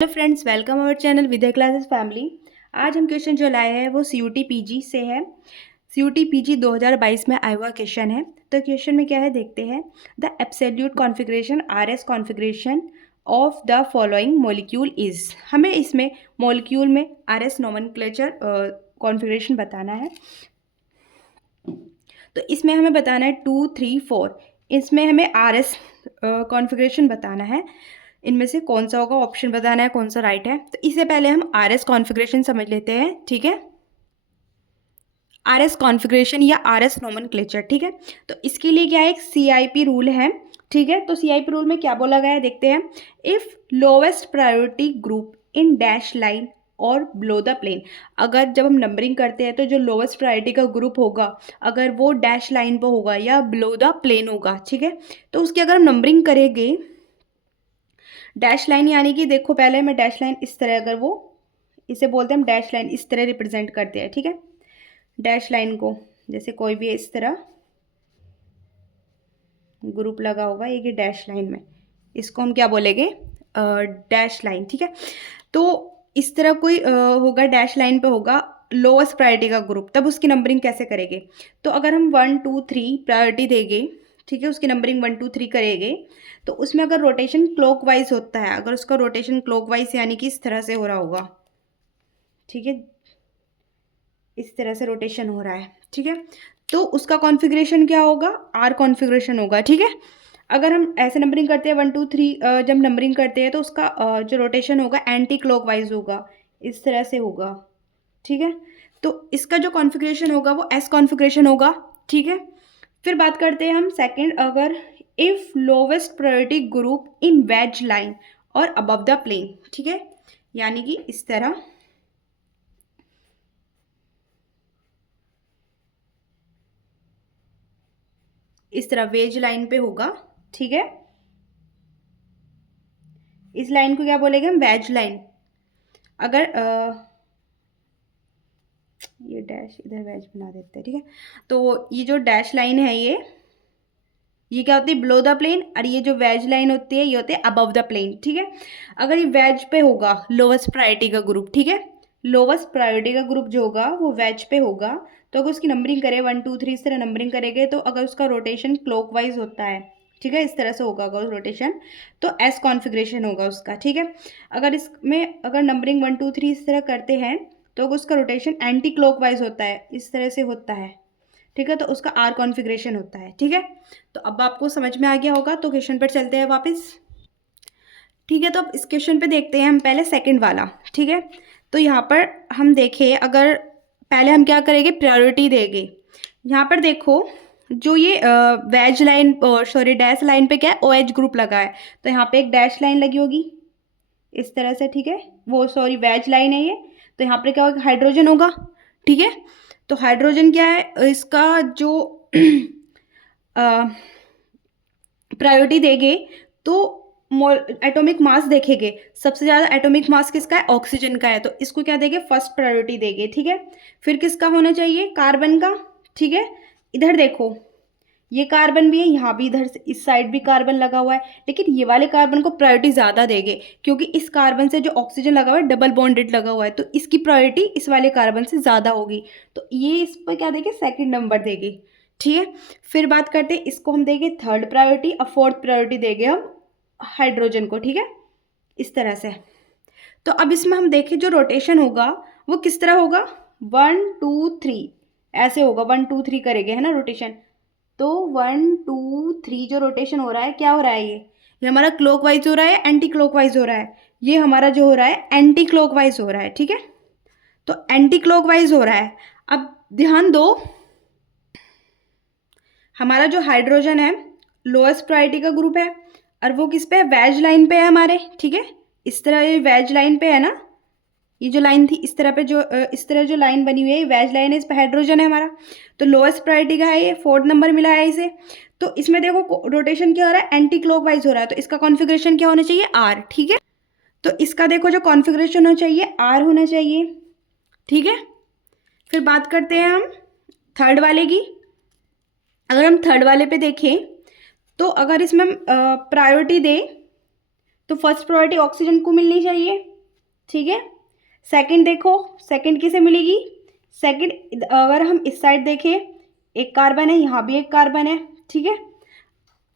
Hello friends, welcome our channel Vidya classes family. आज हम question जो लाए हैं वो CUT PG से है। CUT PG 2022 में आया हुआ क्वेश्चन है। तो क्वेश्चन में क्या है देखते हैं। The absolute configuration RS configuration of the following molecule is. हमें इसमें मॉलिक्यूल में RS नोमेनक्लेचर कॉन्फ़िगरेशन बताना है। तो इसमें हमें बताना है 2, 3, 4। इसमें हमें RS कॉन्फ़िगरेशन बताना है। इनमें से कौन सा होगा, ऑप्शन बताना है कौन सा राइट है। तो इससे पहले हम RS कॉन्फ़िगरेशन समझ लेते हैं, ठीक है। RS कॉन्फ़िगरेशन या RS नोमेनक्लेचर, ठीक है। तो इसके लिए क्या है, एक CIP रूल है, ठीक है। तो CIP रूल में क्या बोला गया है देखते हैं। If lowest priority group in dash line और बिलो द प्लेन। अगर जब हम नंबरिंग करते हैं तो जो लोवेस्ट प्रायोरिटी का ग्रुप होगा, अगर वो डैश लाइन पर होगा या बिलो द प्लेन होगा, ठीक है, तो उसकी अगर हम नंबरिंग करेंगे डैश लाइन, यानी कि देखो पहले मैं डैश लाइन इस तरह, अगर वो इसे बोलते हैं हम डैश लाइन, इस तरह रिप्रेजेंट करते हैं, ठीक है। डैश लाइन को जैसे कोई भी इस तरह ग्रुप लगा होगा ये डैश लाइन में, इसको हम क्या बोलेंगे, डैश लाइन, ठीक है। तो इस तरह कोई होगा डैश लाइन पे होगा लोएस्ट प्रायोरिटी का ग्रुप, तब उसकी नंबरिंग कैसे करेंगे। तो अगर हम 1, 2, 3 प्रायोरिटी देंगे, ठीक है, उसकी नंबरिंग 1, 2, 3 करेंगे, तो उसमें अगर रोटेशन क्लॉकवाइज होता है, अगर उसका रोटेशन क्लॉकवाइज यानी कि इस तरह से हो रहा होगा, ठीक है, इस तरह से रोटेशन हो रहा है, ठीक है, तो उसका कॉन्फ़िगरेशन क्या होगा, आर कॉन्फ़िगरेशन होगा, ठीक है। अगर हम ऐसे नंबरिंग करते हैं 1, 2, 3, जब नंबरिंग करते हैं तो उसका जो रोटेशन होगा एंटी क्लॉकवाइज होगा, इस तरह से होगा, ठीक है। तो इसका जो कॉन्फ़िगरेशन होगा वो एस कॉन्फ़िगरेशन होगा, ठीक है। फिर बात करते हैं हम सेकंड, अगर if lowest priority group in wedge line और अबव द प्लेन, ठीक है, यानी कि इस तरह, इस तरह वेज लाइन पे होगा, ठीक है। इस लाइन को क्या बोलेंगे हम, वेज लाइन। अगर ये डैश इधर वेज बना देते हैं, ठीक है। तो ये जो डैश लाइन है ये क्या होती है, बिलो द प्लेन, और ये जो वेज लाइन होती है ये होती है अबव द प्लेन, ठीक है। अगर ये वेज पे होगा लोवेस्ट प्रायोरिटी का ग्रुप, ठीक है, लोवेस्ट प्रायोरिटी का ग्रुप जो होगा वो वेज पे होगा, तो अगर उसकी नंबरिंग करें 1, 2, 3 इस तरह नंबरिंग करेंगे, तो अगर उसका रोटेशन क्लॉकवाइज होता है, ठीक है, इस तरह से होगा अगर रोटेशन, तो एस कॉन्फ़िगरेशन होगा उसका, ठीक है। अगर इसमें अगर नंबरिंग 1, 2, 3 इस तरह करते हैं, तो अगर उसका रोटेशन एंटी क्लॉकवाइज होता है, इस तरह से होता है, ठीक है, तो उसका आर कॉन्फ़िगरेशन होता है, ठीक है। तो अब आपको समझ में आ गया होगा, तो क्वेश्चन पर चलते हैं वापस, ठीक है। तो अब इस क्वेश्चन पे देखते हैं हम पहले सेकंड वाला, ठीक है। तो यहाँ पर हम देखें, अगर पहले हम क्या करेंगे, प्रायोरिटी देंगे। यहाँ पर देखो जो ये wedge line, sorry dash line पे क्या है, OH ग्रुप लगा है, तो यहाँ पे एक डैश लाइन लगी होगी इस तरह से, ठीक है, वो सॉरी वेज लाइन है ये, तो यहाँ पर क्या होगा, हाइड्रोजन होगा, ठीक है। तो हाइड्रोजन क्या है, इसका जो प्रायोरिटी देंगे तो एटॉमिक मास देखेंगे, सबसे ज़्यादा एटॉमिक मास किसका है, ऑक्सीजन का है, तो इसको क्या देंगे, फर्स्ट प्रायोरिटी देंगे, ठीक है। फिर किसका होना चाहिए, कार्बन का, ठीक है। इधर देखो ये कार्बन भी है, यहाँ भी इधर से इस साइड भी कार्बन लगा हुआ है, लेकिन ये वाले कार्बन को प्रायोरिटी ज़्यादा देंगे, क्योंकि इस कार्बन से जो ऑक्सीजन लगा हुआ है डबल बॉन्डेड लगा हुआ है, तो इसकी प्रायोरिटी इस वाले कार्बन से ज़्यादा होगी, तो ये इस पर क्या देंगे, सेकंड नंबर देंगे, ठीक है। फिर बात करते हैं, इसको हम देंगे थर्ड प्रायोरिटी, और फोर्थ प्रायोरिटी देंगे हम हाइड्रोजन को, ठीक है, इस तरह से। तो अब इसमें हम देखें जो रोटेशन होगा वो किस तरह होगा, 1, 2, 3 ऐसे होगा, 1, 2, 3 करेंगे, है ना रोटेशन। तो 1, 2, 3 जो रोटेशन हो रहा है, क्या हो रहा है, ये हमारा क्लॉकवाइज हो रहा है, एंटी क्लॉकवाइज हो रहा है, ये हमारा जो हो रहा है एंटी क्लॉकवाइज हो रहा है, ठीक है। तो एंटी क्लॉकवाइज हो रहा है। अब ध्यान दो, हमारा जो हाइड्रोजन है लोएस्ट प्रायोरिटी का ग्रुप है, और वो किस पे है, वेज लाइन पे है हमारे, ठीक है। इस तरह ये वेज लाइन पे है ना, ये जो लाइन थी इस तरह पे, जो इस तरह जो लाइन बनी हुई है ये वेज लाइन है, इस पे हाइड्रोजन है हमारा, तो लोएस्ट प्रायोरिटी का है, ये फोर्थ नंबर मिला है इसे। तो इसमें देखो रोटेशन क्या हो रहा है, एंटी क्लॉकवाइज हो रहा है, तो इसका कॉन्फ़िगरेशन क्या होना चाहिए, आर, ठीक है। तो इसका देखो जो कॉन्फ़िगरेशन होना चाहिए आर होना चाहिए, ठीक है। फिर बात करते हैं हम थर्ड वाले की। अगर हम थर्ड वाले पे देखें, तो अगर इसमें हम प्रायोरिटी दें तो फर्स्ट प्रायोरिटी ऑक्सीजन को मिलनी चाहिए, ठीक है। सेकंड देखो, सेकंड किसे मिलेगी? सेकंड अगर हम इस साइड देखें, एक कार्बन है, यहाँ भी एक कार्बन है, ठीक है।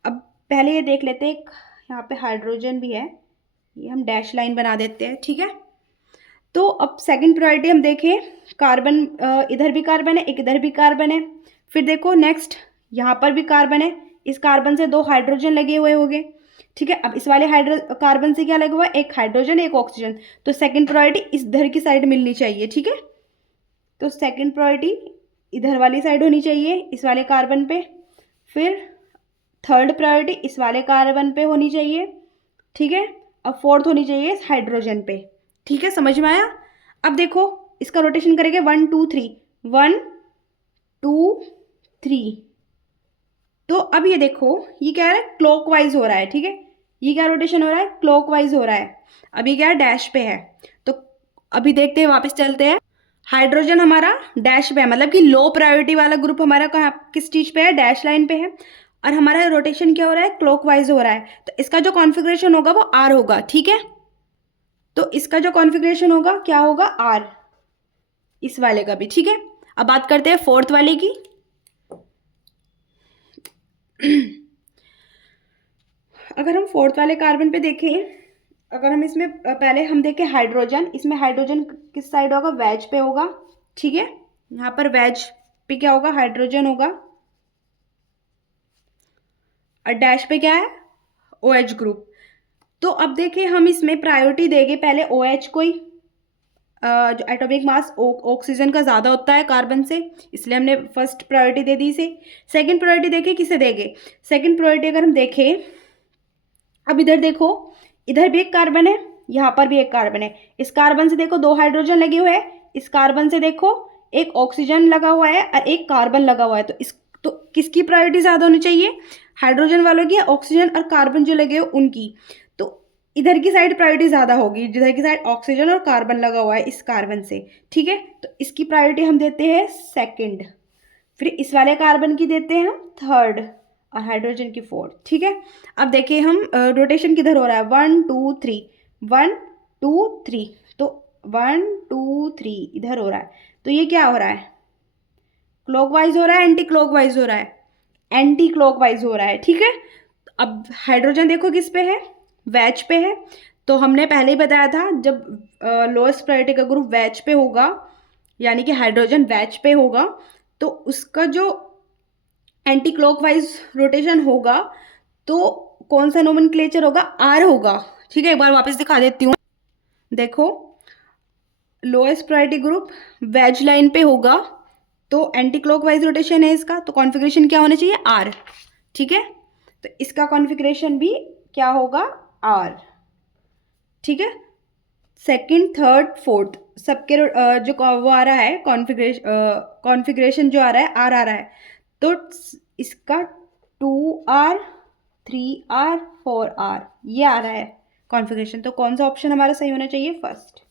अब पहले ये देख लेते हैं, एक यहाँ पे हाइड्रोजन भी है, ये हम डैश लाइन बना देते हैं, ठीक है। तो अब सेकंड प्रायोरिटी हम देखें, कार्बन, इधर भी कार्बन है, एक इधर भी कार्बन है। फिर देखो नेक्स्ट, यहाँ पर भी कार्बन है, इस कार्बन से 2 हाइड्रोजन लगे हुए होंगे, ठीक है। अब इस वाले कार्बन से क्या लगा हुआ है? एक हाइड्रोजन, एक ऑक्सीजन। तो सेकंड प्रायोरिटी इधर की साइड मिलनी चाहिए, ठीक है। तो सेकंड प्रायोरिटी इधर वाली साइड होनी चाहिए, इस वाले कार्बन पे। फिर थर्ड प्रायोरिटी इस वाले कार्बन पे होनी चाहिए, ठीक है। अब फोर्थ होनी चाहिए इस हाइड्रोजन पे, ठीक है। समझ में आया? अब देखो इसका रोटेशन करेंगे 1 2 3, 1 2 3। तो अब ये देखो, ये क्या है? क्लॉकवाइज हो रहा है, ठीक है। ये क्या रोटेशन हो रहा है? क्लॉकवाइज हो रहा है। अब ये क्या है? डैश पे है। तो अभी देखते हैं, वापस चलते हैं। हाइड्रोजन हमारा डैश पे है, मतलब कि लो प्रायोरिटी वाला ग्रुप हमारा कहाँ, किस चीज पे है? डैश लाइन पे है। और हमारा रोटेशन क्या हो रहा है? क्लॉकवाइज हो रहा है। तो इसका जो कॉन्फ़िगरेशन होगा वो आर होगा, ठीक है। तो इसका जो कॉन्फ़िगरेशन होगा क्या होगा? आर, इस वाले का भी, ठीक है। अब बात करते हैं फोर्थ वाले की। अगर हम फोर्थ वाले कार्बन पे देखें, अगर हम इसमें पहले हम देखें हाइड्रोजन, इसमें हाइड्रोजन किस साइड होगा? वेज पे होगा, ठीक है। यहाँ पर वेज पे क्या होगा? हाइड्रोजन होगा। और डैश पे क्या है? OH group. तो अब देखें, हम इसमें प्रायोरिटी देंगे पहले OH को ही। जो एटॉमिक मास ऑक्सीजन का ज़्यादा होता है कार्बन से, इसलिए हमने फर्स्ट प्रायोरिटी दे दी इसे। सेकंड प्रायोरिटी देखें किसे देंगे? सेकंड प्रायोरिटी अगर हम देखें, अब इधर देखो, इधर भी एक कार्बन है, यहाँ पर भी एक कार्बन है। इस कार्बन से देखो 2 हाइड्रोजन लगे हुए हैं, इस कार्बन से देखो एक ऑक्सीजन लगा हुआ है और एक कार्बन लगा हुआ है। तो किसकी प्रायोरिटी ज़्यादा होनी चाहिए? हाइड्रोजन वालों की, ऑक्सीजन और कार्बन जो लगे हुए उनकी। तो इधर की साइड प्रायोरिटी ज़्यादा होगी, जिधर की साइड ऑक्सीजन और कार्बन लगा हुआ है इस कार्बन से, ठीक है। तो इसकी प्रायोरिटी हम देते हैं सेकेंड। फिर इस वाले कार्बन की देते हैं हम थर्ड, और हाइड्रोजन की फोर्थ, ठीक है। अब देखिए हम रोटेशन किधर हो रहा है? 1 2 3, 1 2 3। तो 1 2 3 इधर हो रहा है। तो ये क्या हो रहा है? क्लॉकवाइज हो रहा है, एंटी क्लॉकवाइज हो रहा है? एंटी क्लॉकवाइज हो रहा है, ठीक है। अब हाइड्रोजन देखो किस पे है? वेज पे है। तो हमने पहले ही बताया था, जब लोएस्ट प्रायोरिटी का ग्रुप वेज पे होगा, यानी कि हाइड्रोजन वेज पे होगा, तो उसका जो एंटी क्लॉकवाइज रोटेशन होगा, तो कौन सा नोमेनक्लेचर होगा? आर होगा, ठीक है। एक बार वापस दिखा देती हूँ। देखो, lowest priority group wedge line पे होगा, तो एंटी क्लॉकवाइज रोटेशन है इसका, तो कॉन्फ़िगरेशन क्या होना चाहिए? आर, ठीक है। तो इसका कॉन्फ़िगरेशन भी क्या होगा? आर, ठीक है। सेकंड, थर्ड, फोर्थ सबके जो वो आ रहा है कॉन्फ़िगरेशन जो आ रहा है, आर आ रहा है। तो इसका 2R 3R 4R ये आ रहा है कॉन्फ़िगरेशन। तो कौन सा ऑप्शन हमारा सही होना चाहिए? फर्स्ट।